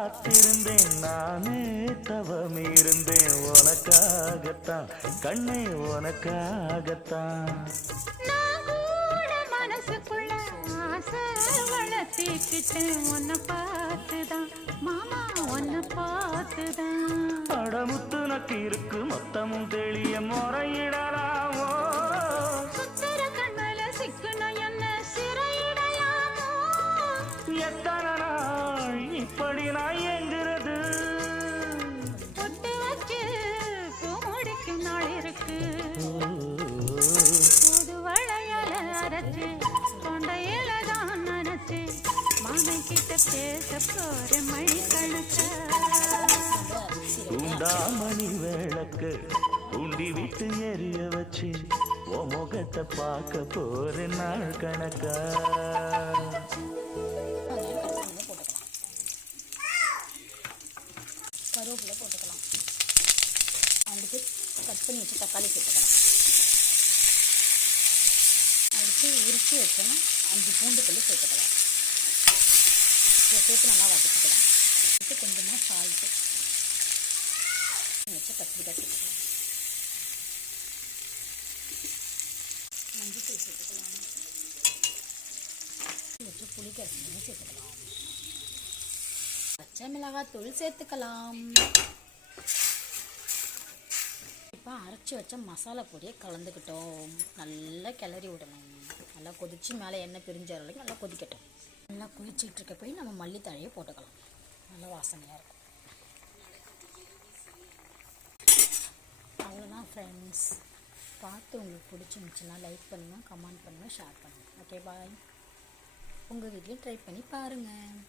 காத்திருந்தேன் நானே தவம் இருந்தேன் உனக்காகத்தான் கண்ணே உனக்காகத்தான் நான் கூட மனசுக்குள்ள ஆசை வளர்த்திக்கிட்டேன் உன்னை பார்த்துதான் மாமா உன்னை பார்த்துதான் படமுத்து நக்கு இருக்கு மொத்தமும் தெளிய முறையிடலாமோ சுத்தர கண்மல சிக்கன என்ன சிறையிடையாமோ எத்தனை நாள் இப்படி நான் எங்கிறது பொட்டு வச்சு பூ முடிக்கும் நாள் இருக்கு புது வளையல அரைச்சு தொண்டையில தான் நினைச்சு மாமன் கிட்ட பேச போற மணி கணக்க உண்டாமணி விளக்கு உண்டி விட்டு எரிய வச்சு உன் முகத்தை பார்க்க போற நாள் கணக்கா கருவேப்பிலை போட்டுக்கலாம். அடுத்து கட் பண்ணி வச்சு தக்காளி சேர்த்துக்கலாம். அடுத்து உரிச்சு வச்சோன்னா 5 பூண்டு பல்லு சேர்த்துக்கலாம். இதை சேர்த்து நல்லா வதக்கிக்கலாம். அடுத்து கொஞ்சமாக சால்ட்டு வச்சு கத்திரிக்காய் சேர்த்துக்கலாம். மஞ்சள் தூள் சேர்த்துக்கலாம். வச்சு புளி கரைச்சி சேர்த்துக்கலாம். பச்சை மிளகாய் தூள் சேர்த்துக்கலாம். இப்போ அரைச்சி வச்ச மசாலா பொடியை கலந்துக்கிட்டோம். நல்லா கிளறி விடணும். நல்லா கொதித்து மேலே எண்ணெய் பிரிஞ்ச வரைக்கும் நல்லா கொதிக்கட்டும். நல்லா கொதிச்சிட்டு இருக்க போய் நம்ம மல்லித்தழையை போட்டுக்கலாம். நல்லா வாசனையாக இருக்கும். அவ்வளோதான் ஃப்ரெண்ட்ஸ். பார்த்து உங்களுக்கு பிடிச்சிருந்துச்சுன்னா லைக் பண்ணுங்கள், கமெண்ட் பண்ணுங்கள், ஷேர் பண்ணுங்கள். Okay bye. உங்கள் வீட்லேயும் ட்ரை பண்ணி பாருங்கள்.